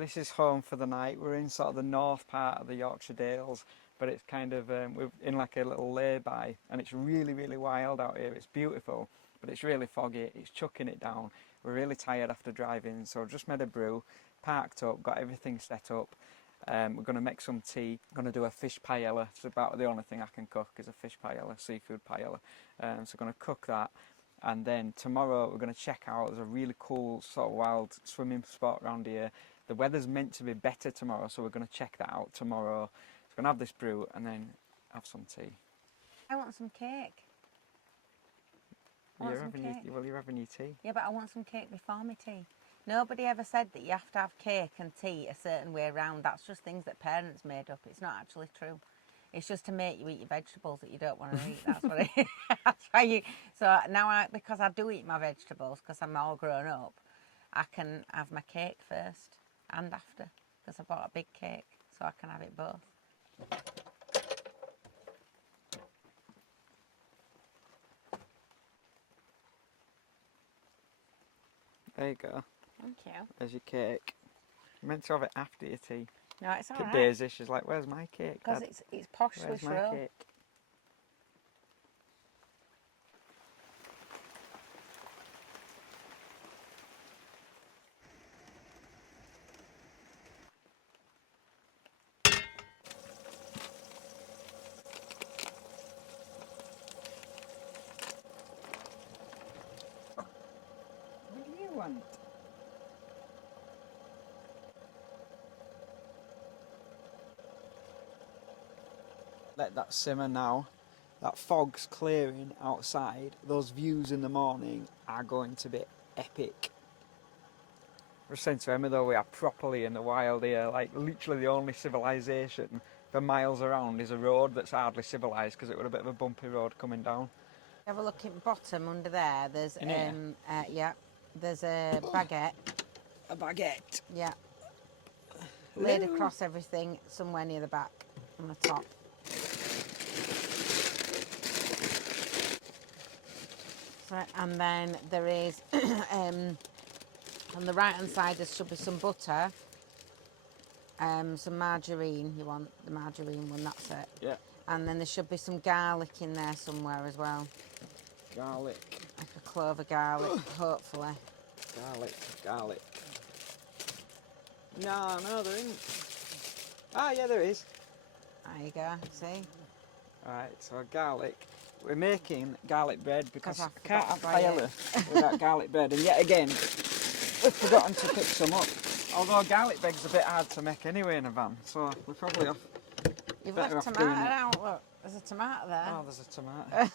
this is home for the night. We're in sort of the north part of the Yorkshire Dales, but it's kind of, we're in like a little lay-by, and it's really, really wild out here. It's beautiful, but it's really foggy. It's chucking it down. We're really tired after driving, so I've just made a brew, parked up, got everything set up. We're going to make some tea. I'm going to do a fish paella. It's about the only thing I can cook is a fish paella, seafood paella. So I'm going to cook that. And then tomorrow we're going to check out, there's a really cool sort of wild swimming spot around here. The weather's meant to be better tomorrow, so we're going to check that out tomorrow. So we're going to have this brew and then have some tea. I want some cake. Well, you're having your tea. Yeah, but I want some cake before my tea. Nobody ever said that you have to have cake and tea a certain way around. That's just things that parents made up. It's not actually true. It's just to make you eat your vegetables that you don't want to eat. That's what it is. That's why you. So now, because I do eat my vegetables, because I'm all grown up, I can have my cake first and after, because I bought a big cake, so I can have it both. There you go. Thank you. There's your cake. You meant to have it after your tea. No, it's all right. Daisy, she's like, "Where's my cake?" Because it's posh Where's Swiss my roll. cake? What do you want? Let that simmer now. That fog's clearing outside. Those views in the morning are going to be epic. I was saying to Emma though, we are properly in the wild here. Like literally the only civilization for miles around is a road that's hardly civilized because it was a bit of a bumpy road coming down. Have a look at the bottom under there. There's In here? yeah, there's a baguette. A baguette. Yeah. Laid Hello. across everything somewhere near the back on the top. So, and then there is on the right hand side there should be some butter, some margarine. You want the margarine one? That's it. Yeah. And then there should be some garlic in there somewhere as well. Garlic. Like a clove of garlic, hopefully. Garlic. No, there isn't. Ah, yeah, there is. There you go. See. Alright, so garlic. We're making garlic bread because I I can't forgot have to buy paella without garlic bread. And yet again, we've forgotten to pick some up. Although garlic bread's a bit hard to make anyway in a van, so we're probably off. You've better left off tomato doing it. out. Look, there's a tomato there. Oh, there's a tomato.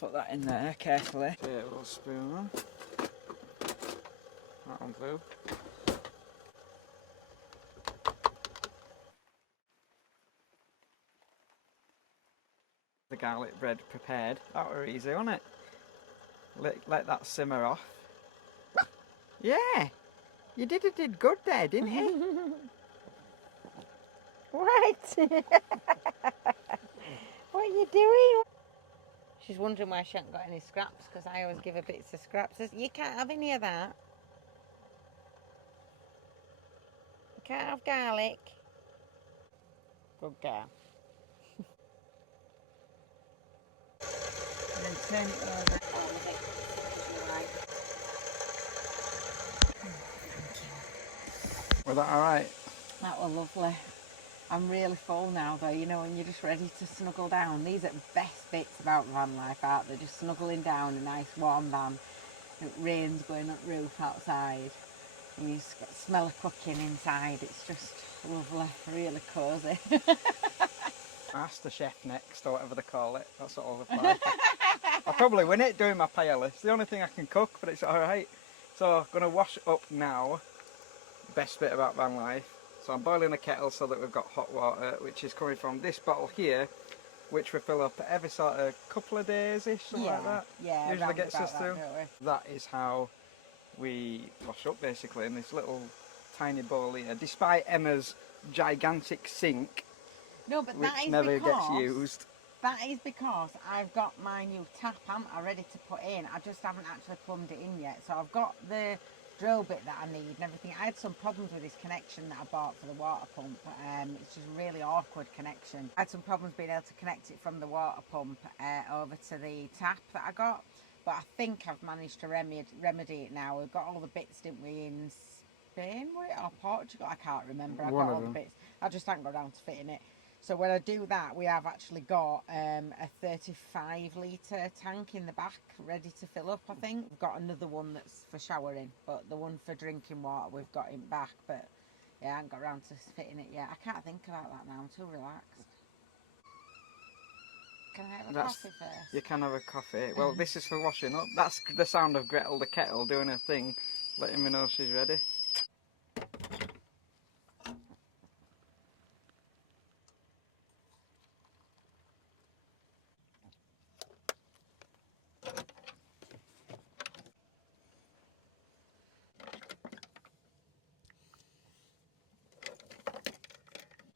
Put that in there carefully. Tablespoon. That one through. The garlic bread prepared. That were easy, wasn't it? Let that simmer off. Yeah, you did good there, didn't you? What? What are you doing? She's wondering why she hasn't got any scraps, because I always give her bits of scraps. Says, you can't have any of that. You can't have garlic. Good girl. And then turn it over. Was that alright? That was lovely. I'm really full now though, you know, when you're just ready to snuggle down. These are the best bits about van life, aren't they? Just snuggling down a nice warm van. It rains going up roof outside. And you smell of cooking inside. It's just lovely, really cosy. Ask the chef next, or whatever they call it. That's what I'll apply. I'll probably win it doing my paella. It's the only thing I can cook, but it's alright. So I'm going to wash it up now. Best bit about van life. So I'm boiling a kettle so that we've got hot water, which is coming from this bottle here, which we fill up every sort of couple of days-ish, something like that. Yeah, usually gets us through. That, that is how we wash up, basically, in this little tiny bowl here. Despite Emma's gigantic sink, no, but which that is never because, gets used. That is because I've got my new tap, haven't I, ready to put in. I just haven't actually plumbed it in yet. So I've got the drill bit that I need and everything. I had some problems with this connection that I bought for the water pump. It's just a really awkward connection. I had some problems being able to connect it from the water pump over to the tap that I got. But I think I've managed to remedy it now. We've got all the bits, didn't we, in Spain, were it, or Portugal? I can't remember. I've got all the bits. I just haven't got around to fitting it. So when I do that, we have actually got a 35 litre tank in the back ready to fill up, I think. We've got another one that's for showering, but the one for drinking water we've got in back. But yeah, I haven't got around to fitting it yet. I can't think about that now. I'm too relaxed. Can I have a coffee first? You can have a coffee. Well, this is for washing up. That's the sound of Gretel the kettle doing her thing, letting me know she's ready.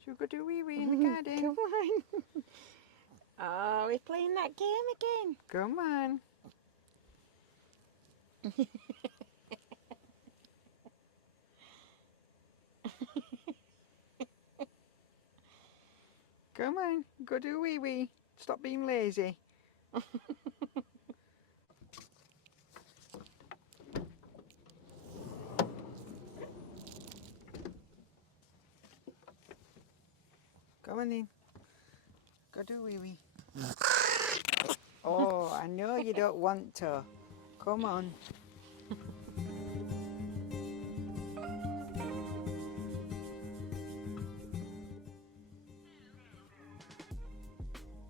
Should we go do wee-wee in the garden? Come on. Oh, we're playing that game again. Come on. Come on, go do wee-wee. Stop being lazy. Come on in. Go do wee-wee. Oh, I know you don't want to. Come on.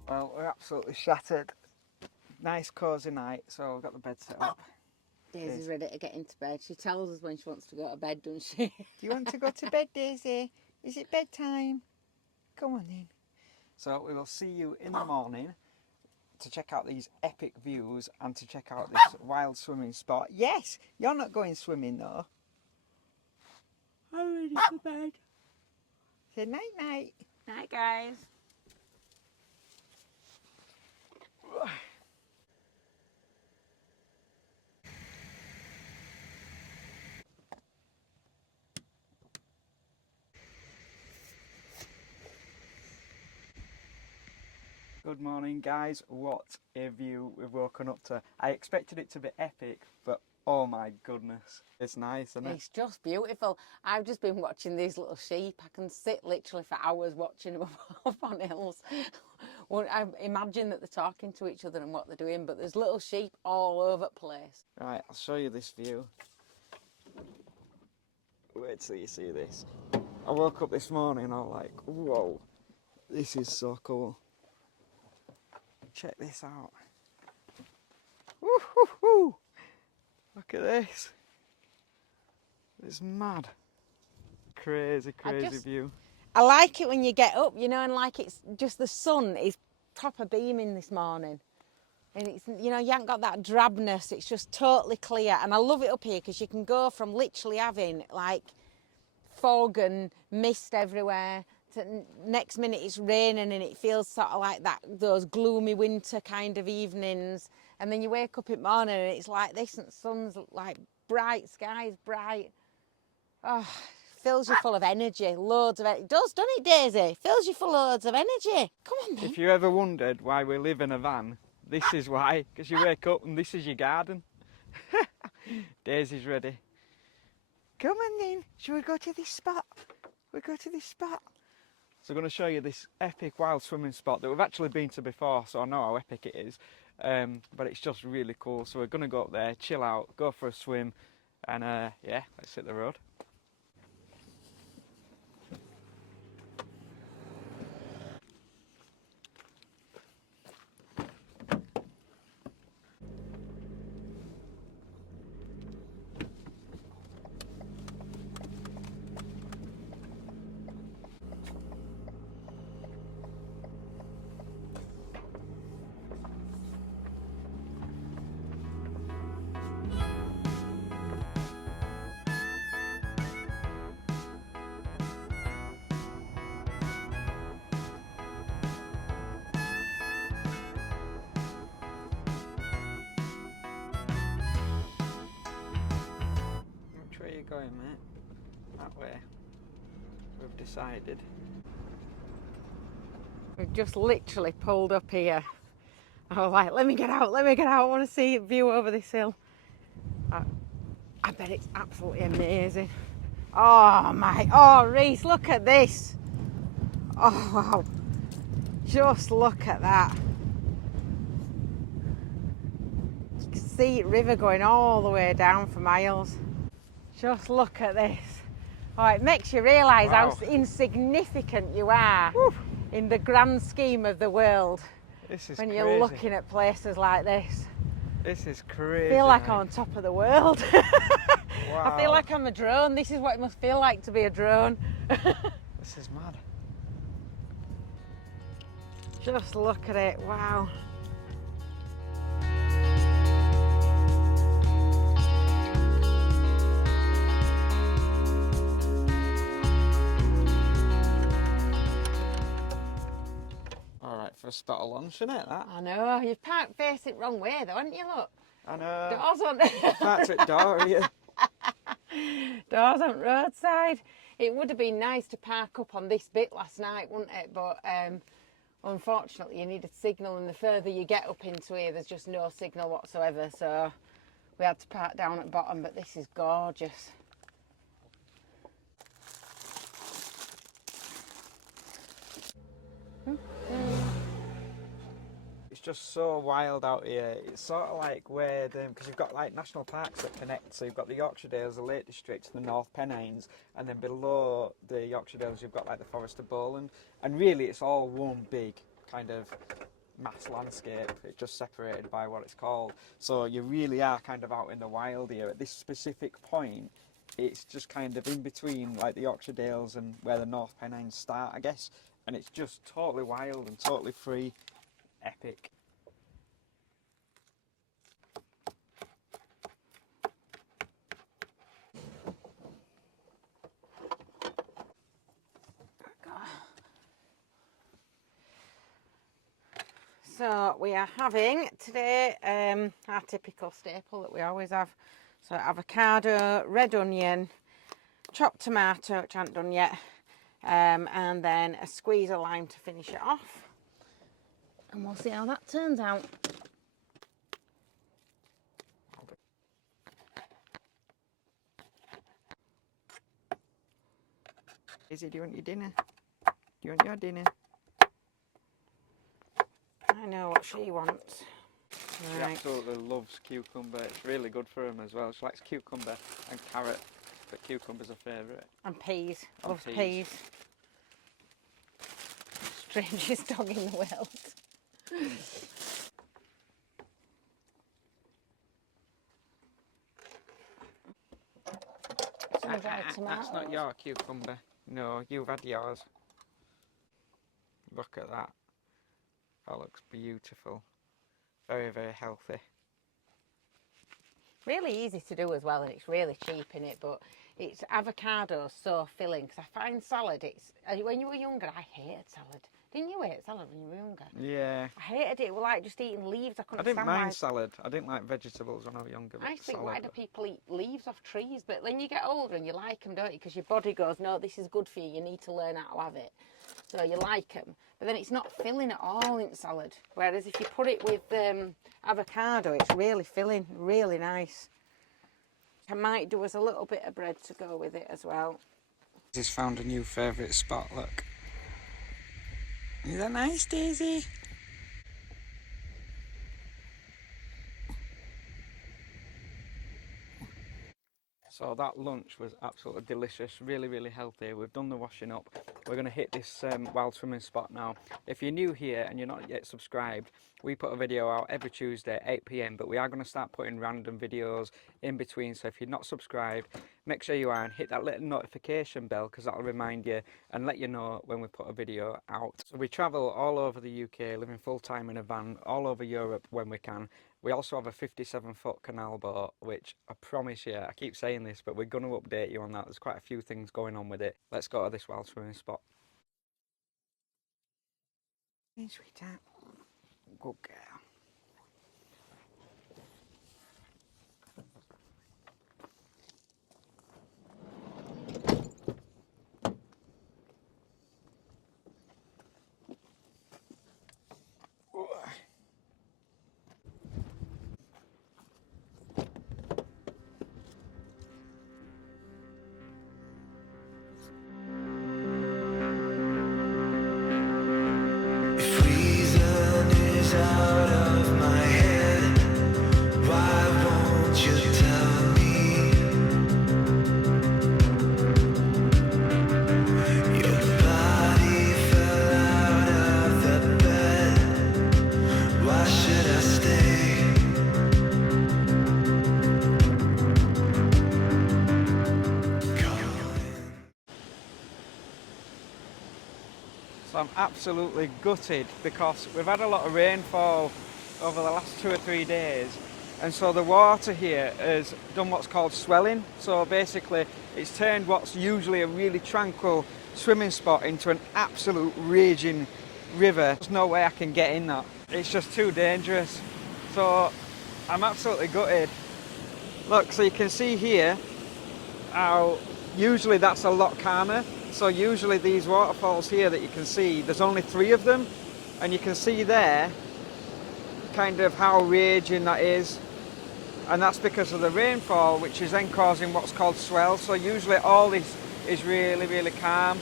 Well, we're absolutely shattered. Nice cosy night, so we've got the bed set up. Daisy's ready to get into bed. She tells us when she wants to go to bed, doesn't she? Do you want to go to bed, Daisy? Is it bedtime? Come on in. So we will see you in the morning to check out these epic views and to check out this wild swimming spot. Yes, you're not going swimming though. I'm ready for bed. Say night night. Night, guys. Good morning guys, what a view we've woken up to. I expected it to be epic, but oh my goodness, it's nice, isn't it? It's just beautiful. I've just been watching these little sheep. I can sit literally for hours watching them up on hills. Well, I imagine that they're talking to each other and what they're doing, but there's little sheep all over the place. Right, I'll show you this view. Wait till you see this. I woke up this morning and I'm like, whoa, this is so cool. Check this out. Woo-hoo-hoo! Look at this. It's mad. Crazy, crazy view. I like it when you get up, you know, and like it's just the sun is proper beaming this morning. And it's, you know, you haven't got that drabness, it's just totally clear. And I love it up here because you can go from literally having like fog and mist everywhere to next minute it's raining and it feels sort of like that, those gloomy winter kind of evenings. And then you wake up in the morning and it's like this and the sun's like bright, sky's bright. Oh, fills you full of energy, loads of it. It does, doesn't it, Daisy? Fills you full of loads of energy. Come on, then. If you ever wondered why we live in a van, this is why. Because you wake up and this is your garden. Daisy's ready. Come on then, shall we go to this spot? We'll go to this spot. So I'm going to show you this epic wild swimming spot that we've actually been to before, so I know how epic it is. But it's just really cool. So we're going to go up there, chill out, go for a swim, and yeah, let's hit the road. it going, mate? That way. We've decided. We've just literally pulled up here. I was like, let me get out, I want to see a view over this hill. I bet it's absolutely amazing. Oh my, oh Reese, look at this. Oh wow, just look at that. You can see the river going all the way down for miles. Just look at this. Oh, it makes you realise how insignificant you are. Woo. In the grand scheme of the world. This is when crazy. You're looking at places like this. This is crazy. I feel like I'm on top of the world. Wow. I feel like I'm a drone. This is what it must feel like to be a drone. This is mad. Just look at it, wow. Alright, for a spot of lunch, isn't it, that? I know, you've parked facing wrong way though, haven't you, look? I know. Doors on... Parked at door here. Doors on roadside. It would have been nice to park up on this bit last night, wouldn't it? But unfortunately you needed signal, and the further you get up into here there's just no signal whatsoever, so we had to park down at bottom. But this is gorgeous. It's just so wild out here. It's sort of like where, because you've got like national parks that connect. So you've got the Yorkshire Dales, the Lake District, the North Pennines, and then below the Yorkshire Dales you've got like the Forest of Bowland. And really it's all one big kind of mass landscape. It's just separated by what it's called. So you really are kind of out in the wild here. At this specific point, it's just kind of in between like the Yorkshire Dales and where the North Pennines start, I guess. And it's just totally wild and totally free. Epic. So we are having today our typical staple that we always have. So avocado, red onion, chopped tomato, which I haven't done yet, and then a squeeze of lime to finish it off. And we'll see how that turns out. Izzy, do you want your dinner? Do you want your dinner? I know what she wants. She Right. absolutely loves cucumber. It's really good for him as well. She likes cucumber and carrot, but cucumber's her favourite. And peas. And Loves peas. peas. Strangest dog in the world. That's not your cucumber. No, you've had yours. Look at that. That looks beautiful. Very, very healthy. Really easy to do as well, and it's really cheap in it, but it's avocado so filling, because I find salad, it's when you were younger I hated salad. Didn't you hate salad when you were younger? Yeah. I hated it. It was like just eating leaves. I didn't mind salad. I didn't like vegetables when I was younger. I used to think, salad, why do people eat leaves off trees? But when you get older and you like them, don't you? Because your body goes, no, this is good for you. You need to learn how to have it. So you like them. But then it's not filling at all in salad. Whereas if you put it with avocado, it's really filling, really nice. I might do as a little bit of bread to go with it as well. Daisy's found a new favourite spot, look. Is that nice, Daisy? So that lunch was absolutely delicious, really, really healthy. We've done the washing up. We're going to hit this wild swimming spot now. If you're new here and you're not yet subscribed, we put a video out every Tuesday at 8 PM, but we are going to start putting random videos in between. So if you're not subscribed, make sure you are and hit that little notification bell, because that'll remind you and let you know when we put a video out. So we travel all over the UK, living full time in a van, all over Europe when we can. We also have a 57-foot canal boat, which I promise you, I keep saying this, but we're going to update you on that. There's quite a few things going on with it. Let's go to this wild swimming spot. Hey, sweetheart. Good girl. So I'm absolutely gutted because we've had a lot of rainfall over the last 2 or 3 days, and so the water here has done what's called swelling. So basically it's turned what's usually a really tranquil swimming spot into an absolute raging river. There's no way I can get in that. It's just too dangerous. So I'm absolutely gutted. Look, so you can see here how usually that's a lot calmer. So usually these waterfalls here that you can see, there's only 3 of them, and you can see there kind of how raging that is, and that's because of the rainfall, which is then causing what's called swell. So usually all this is really, really calm,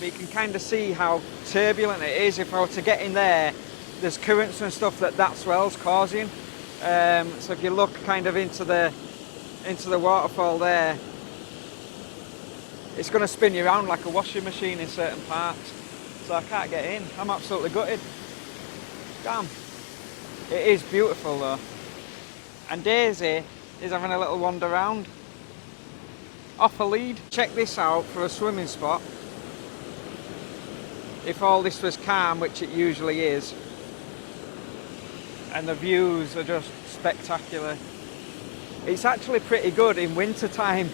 but you can kind of see how turbulent it is. If I were to get in there, there's currents and stuff that swell's causing. So if you look kind of into the waterfall there, it's going to spin you around like a washing machine in certain parts. So I can't get in. I'm absolutely gutted. Damn. It is beautiful though. And Daisy is having a little wander around. Off a lead. Check this out for a swimming spot. If all this was calm, which it usually is. And the views are just spectacular. It's actually pretty good in winter time.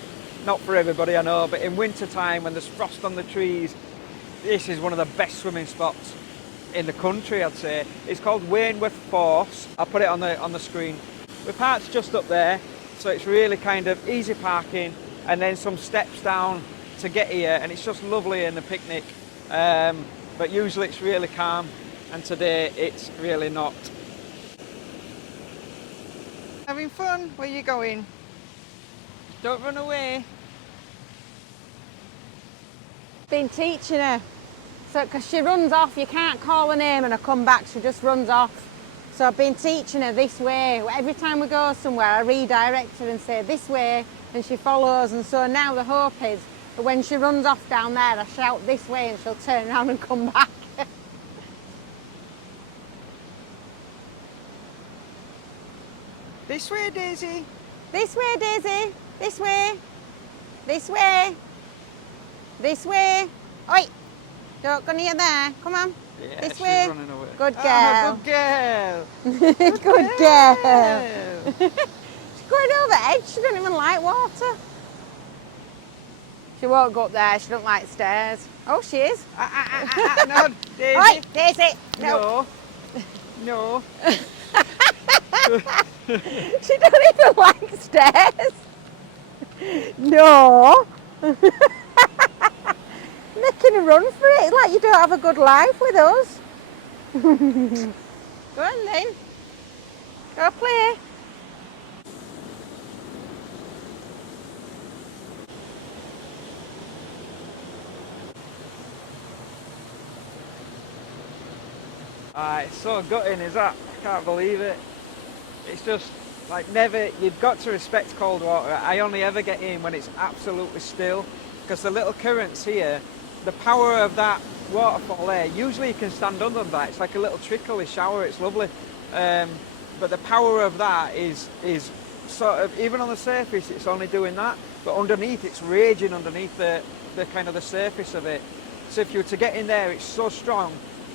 Not for everybody, I know, but in winter time when there's frost on the trees, this is one of the best swimming spots in the country, I'd say. It's called Wainworth Force. I'll put it on the screen. We're parked just up there, so it's really kind of easy parking, and then some steps down to get here, and it's just lovely in the picnic. But usually it's really calm, and today it's really not. Having fun? Where are you going? Don't run away. Been teaching her, so because she runs off, you can't call her name and I come back, she just runs off. So I've been teaching her this way. Every time we go somewhere, I redirect her and say this way, and she follows. And so now the hope is that when she runs off down there, I shout this way and she'll turn around and come back. This way, Daisy. This way, Daisy. This way. This way. This way. Oi! Don't go near there. Come on. Yeah, this she's way. running away. Good girl. Oh, good girl. Good girl. She's going over edge. She doesn't even like water. She won't go up there. She don't like stairs. Oh, she is. No, Daisy. Oi, Daisy. No. No. She doesn't even like stairs. No. Making a run for it. It's like you don't have a good life with us. Go on then. Go play. It's so gutting, is that? I can't believe it. It's just like never, you've got to respect cold water. I only ever get in when it's absolutely still, because the little currents here, the power of that waterfall there, usually you can stand under that. It's like a little trickly shower, it's lovely. But the power of that is sort of, even on the surface, it's only doing that, but underneath, it's raging underneath the kind of the surface of it. So if you were to get in there, it's so strong,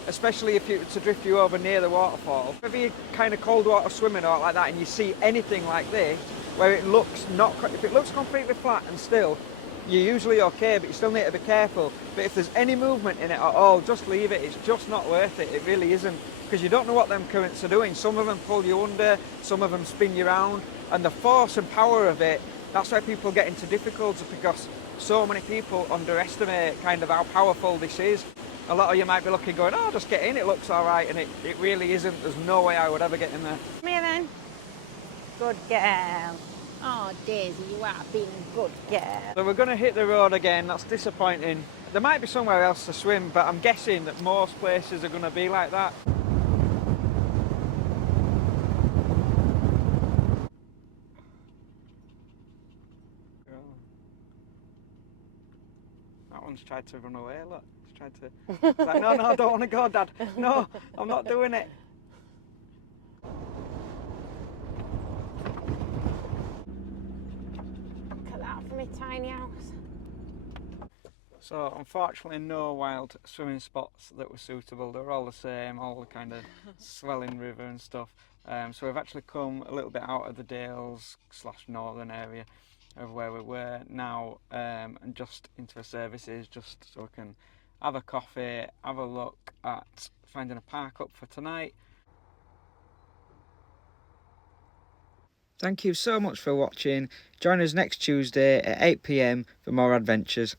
especially if you were to drift you over near the waterfall. If you're kind of cold water swimming or like that and you see anything like this, where it looks not, if it looks completely flat and still, you're usually okay, but you still need to be careful. But if there's any movement in it at all, just leave it. It's just not worth it. It really isn't, because you don't know what them currents are doing. Some of them pull you under, some of them spin you around, and the force and power of it, that's why people get into difficulty, because so many people underestimate kind of how powerful this is. A lot of you might be looking going, oh, just get in, it looks all right, and it really isn't. There's no way I would ever get in there. Come here then. Good girl. Oh, Daisy, you are being a good girl. So we're going to hit the road again. That's disappointing. There might be somewhere else to swim, but I'm guessing that most places are going to be like that. That one's tried to run away, look. It's tried to... It's like, no, I don't want to go, Dad. No, I'm not doing it. Look at that for my tiny house. So unfortunately no wild swimming spots that were suitable. They're all the same, all the kind of swelling river and stuff. So we've actually come a little bit out of the Dales / northern area of where we were now, and just into the services, just so we can have a coffee, have a look at finding a park up for tonight. Thank you so much for watching. Join us next Tuesday at 8 PM for more adventures.